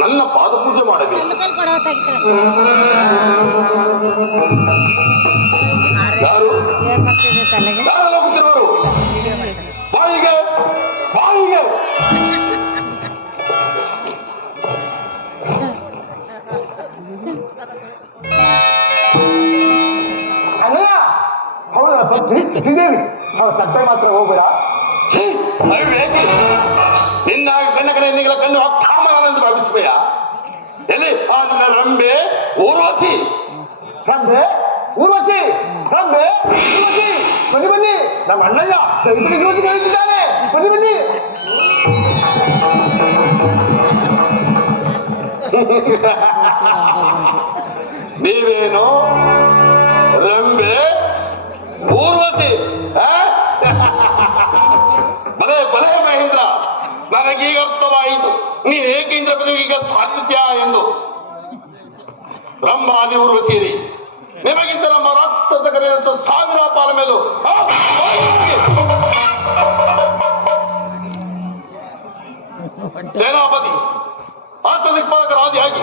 ನನ್ನ ಪಾದ ಪೂಜೆ ಮಾಡಬೇಕು. ಯಾರು ಹೋಗುತ್ತಿರುವರು? ಬಾಯಿಗೆ ಬಾಯಿಗೆ ಅಲ್ಲಯ್ಯ, ಹೌದಪ್ಪ, ಶ್ರೀದೇವಿ ತಟ್ಟೆ ಮಾತ್ರ ಹೋಗ್ಬೇಡ. ನಿನ್ನ ಗಣ್ಣ ಕಡೆ ನಿನ್ನೆಗಳ ಕಣ್ಣು ಕಾಮನೆಂದು ಭಾವಿಸುವೆಯ? ಎಲ್ಲಿ ಆ ನನ್ನ ರಂಬೆ ಊರ್ವಶಿ? ರಂಬೆ ಊರ್ವಶಿ, ರಂಬೆ ಊರ್ವಶಿ, ಬನ್ನಿ ಬನ್ನಿ, ನಮ್ಮ ಅಣ್ಣಯ್ಯ ದೈವಿಕ ಜ್ಯೋತಿ ಕಳಿಸಿದ್ದಾನೆ, ಬನ್ನಿ ಬನ್ನಿ. ನೀವೇನು ರಂಬೆ ಊರ್ವಶಿ? ಬಲೆ ಬಲೆ ಮಹೇಂದ್ರ, ನನಗೀಗ ಅರ್ಥವಾಯಿತು ನೀ ಏಕೇಂದ್ರ ಪದವಿಗ ಸಾಧ್ಯತ್ಯ ಎಂದು. ರಂಭಾದಿ ಊರ್ವಶಿರಿ, ನಿಮಗಿಂತ ನಮ್ಮ ರಾಕ್ಷಸ ಕರೆಯಂತ ಸಾವಿರ ಪಾಲ ಮೇಲೂ ಸೇನಾಪತಿ ಅಷ್ಟದಿಕ್ಪಾಲಕರಾದಿಯಾಗಿ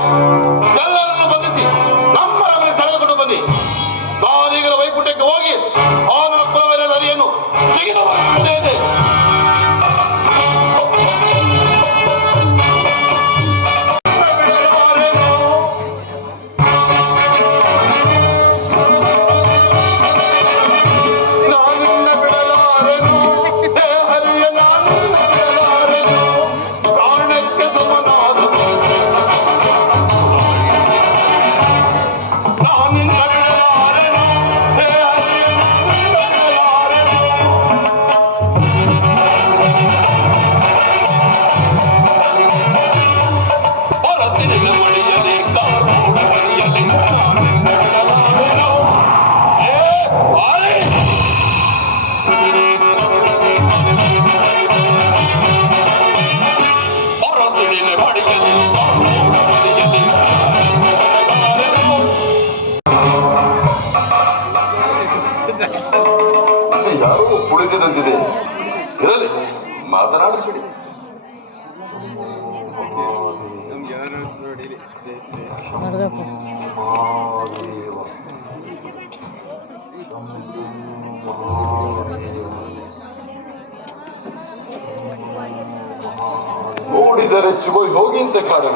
ಎಲ್ಲರನ್ನು ಬಂಧಿಸಿ ನಮ್ಮ ಮನೆ ಸೆಳೆದುಕೊಂಡು ಬಂದಿ. ನಾನೀಗಲ ವೈಕುಂಠಕ್ಕೆ ಹೋಗಿ ಆ ನನ್ನ ಕುಲವೆಲ್ಲ ನರಿಯನ್ನು ಸಿಗಿದ ಮಾಡಿದ್ದೇನೆ. ಯಾರೋ ಕುಳಿತಿದಂತಿದೆ, ಇರಲಿ ಮಾತನಾಡಿಸ್ಬಿಡಿ. ನೋಡಿದರೆ ಚಿಗೋಯ್ ಹೋಗಿ ಅಂತ ಕಾರಣ